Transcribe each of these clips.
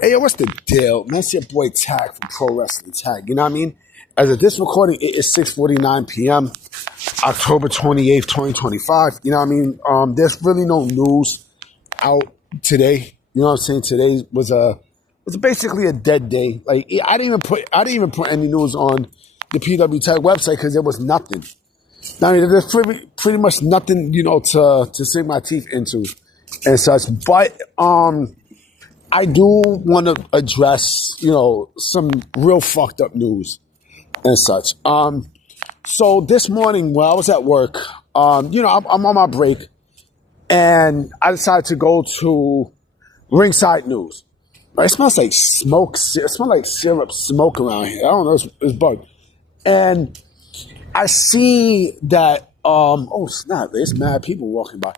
Hey, yo, what's the deal? Man, it's your boy Tag from Pro Wrestling Tag. You know what I mean? As of this recording, it is 6:49 p.m., October 28th, 2025. You know what I mean? There's really no news out today. You know what I'm saying? Today was basically a dead day. Like I didn't even put any news on the PW Tag website because there was nothing. I mean, there's pretty much nothing, you know, to sink my teeth into and such. But I do want to address, you know, some real fucked up news and such. So this morning when I was at work, you know, I'm on my break and I decided to go to Ringside News. Right? It smells like smoke. It smells like syrup smoke around here. I don't know. It's bugged. And I see that, oh snap, there's mad people walking by.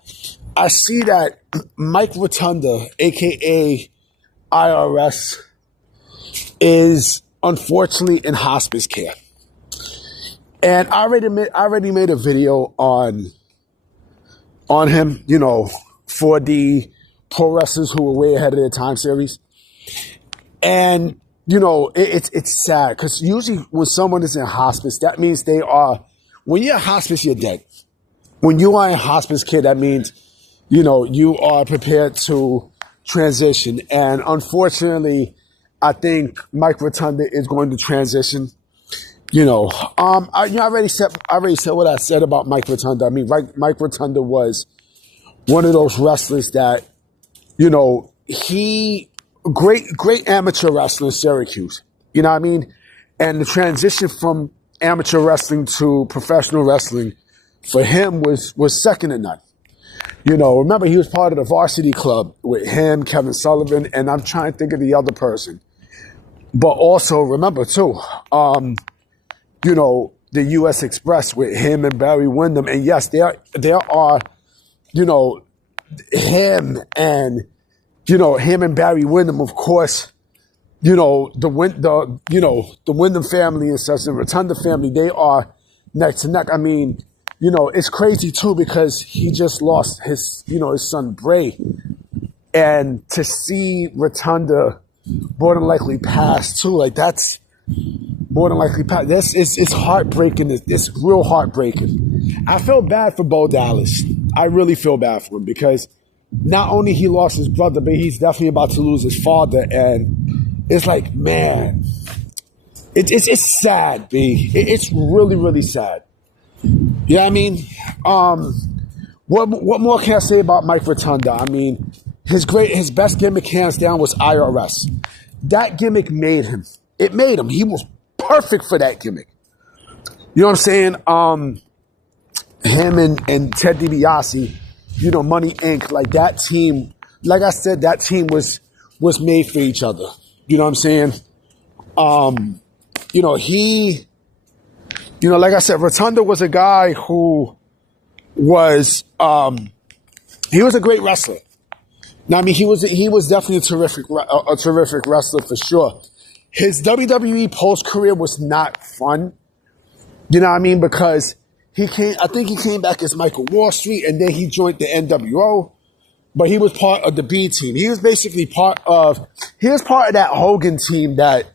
I see that Mike Rotunda, a.k.a. IRS, is unfortunately in hospice care. And I already made a video on him, you know, for the pro wrestlers who were way ahead of their time series. And, you know, it's sad because usually when someone is in hospice, that means when you're in hospice, you're dead. When you are in hospice care, that means, you know, you are prepared to transition. And unfortunately, I think Mike Rotunda is going to transition. You know, I already said what I said about Mike Rotunda. I mean, Mike Rotunda was one of those wrestlers that, you know, great amateur wrestler in Syracuse. You know what I mean? And the transition from amateur wrestling to professional wrestling for him was second to none. You know, remember he was part of the varsity club with him, Kevin Sullivan, and I'm trying to think of the other person. But also remember too, you know, the U.S. Express with him and Barry Windham. And yes, there are, you know, him and Barry Windham, of course, you know, the Windham family and such, the Rotunda family, they are neck to neck. I mean, you know, it's crazy too because he just lost his son Bray. And to see Rotunda more than likely pass too, like that's more than likely pass. It's heartbreaking. It's real heartbreaking. I feel bad for Bo Dallas. I really feel bad for him because not only he lost his brother, but he's definitely about to lose his father. And it's like, man, it's sad, B. It's really, really sad. You know what I mean? What more can I say about Mike Rotunda? I mean, his best gimmick hands down was IRS. That gimmick made him. It made him. He was perfect for that gimmick. You know what I'm saying? Him and Ted DiBiase, you know, Money Inc., like that team, like I said, that team was made for each other. You know what I'm saying? You know, you know, like I said, Rotunda was a guy who was, he was a great wrestler. Now, I mean, he was definitely a terrific wrestler for sure. His WWE post-career was not fun. You know what I mean? Because I think he came back as Michael Wall Street and then he joined the NWO, but he was part of the B team. He was basically part of that Hogan team that,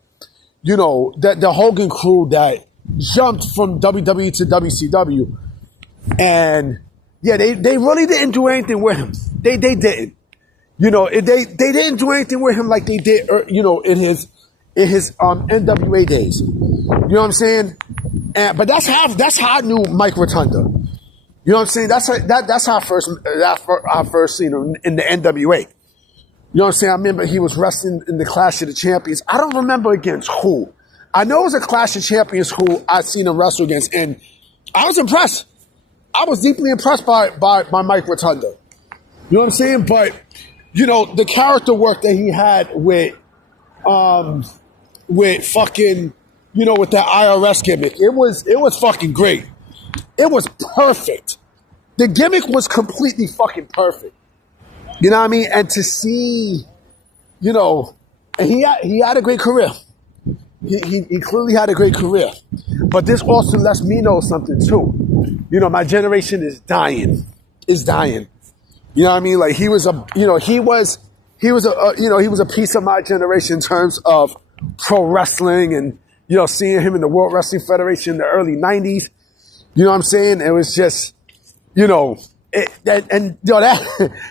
you know, the Hogan crew that jumped from WWE to WCW. And yeah, they really didn't do anything with him. They didn't. You know, they didn't do anything with him like they did, you know, in his NWA days. You know what I'm saying? But that's how I knew Mike Rotunda. You know what I'm saying? That's how I first seen him in the NWA. You know what I'm saying? I remember he was wrestling in the Clash of the Champions. I don't remember against who. I know it was a Clash of Champions who I seen him wrestle against, and I was impressed. I was deeply impressed by Mike Rotunda. You know what I'm saying? But, you know, the character work that he had with fucking, you know, with that IRS gimmick, it was fucking great. It was perfect. The gimmick was completely fucking perfect. You know what I mean? And to see, you know, and he had a great career. He clearly had a great career. But this also lets me know something too. You know, my generation is dying. Is dying. You know what I mean? Like he was he was he was a piece of my generation in terms of pro wrestling and, seeing him in the World Wrestling Federation in the early 90s. You know what I'm saying? It was just, that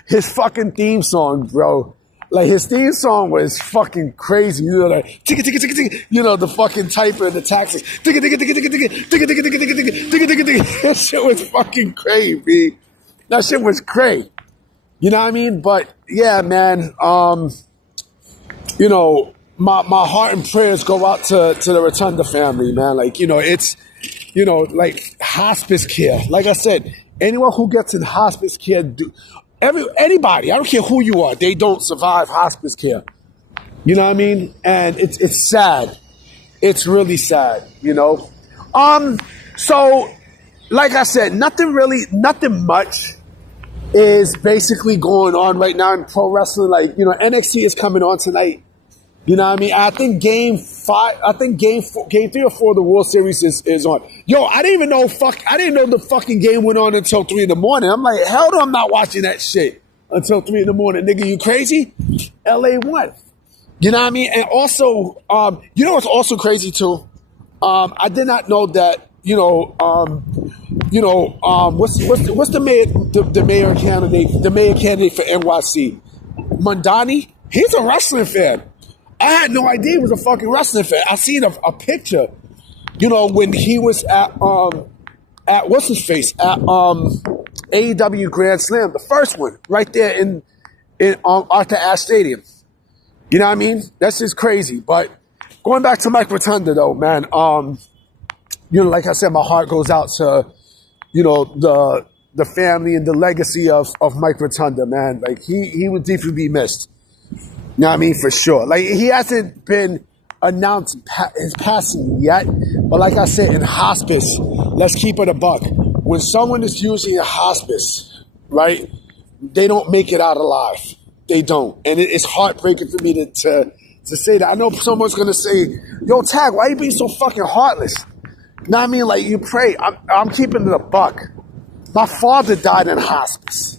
his fucking theme song, bro. Like, his theme song was fucking crazy. Like, ticka, ticka, ticka, ticka, the fucking typer and the taxes. Ticka, ticka, ticka, ticka, ticka, ticka, ticka, ticka, ticka, ticka, ticka, ticka. That shit was fucking crazy. That shit was crazy. You know what I mean? But, yeah, man, my heart and prayers go out to the Rotunda family, man. Like, it's, like hospice care. Like I said, anyone who gets in hospice care, anybody, I don't care who you are, they don't survive hospice care. You know what I mean? And it's sad. It's really sad, So, like I said, nothing much is basically going on right now in pro wrestling. Like, NXT is coming on tonight. You know what I mean? I think game 3 or 4 of the World Series is on. Yo, I didn't know the fucking game went on until 3 in the morning. I'm like, hell no, I'm not watching that shit until 3 in the morning. Nigga, you crazy? LA won. You know what I mean? And also, what's also crazy too? I did not know that, what's the mayor candidate for NYC? Mondani? He's a wrestling fan. I had no idea he was a fucking wrestling fan. I seen a picture, when he was at what's his face at AEW Grand Slam, the first one, right there in Arthur Ashe Stadium. You know what I mean? That's just crazy. But going back to Mike Rotunda though, man, like I said, my heart goes out to, the family and the legacy of Mike Rotunda, man. Like he would deeply be missed. You know what I mean? For sure. Like, he hasn't been announced his passing yet. But like I said, in hospice, let's keep it a buck. When someone is usually in hospice, right, they don't make it out alive. They don't. And it's heartbreaking for me to say that. I know someone's going to say, yo, Tag, why are you being so fucking heartless? You know what I mean? Like, you pray. I'm keeping it a buck. My father died in hospice.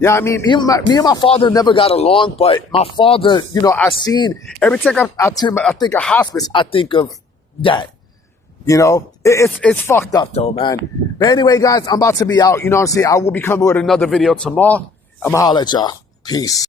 Yeah, I mean, me and my father never got along, but my father, I seen, every time I think of hospice, I think of that. It's fucked up though, man. But anyway, guys, I'm about to be out. You know what I'm saying? I will be coming with another video tomorrow. I'm gonna holler at y'all. Peace.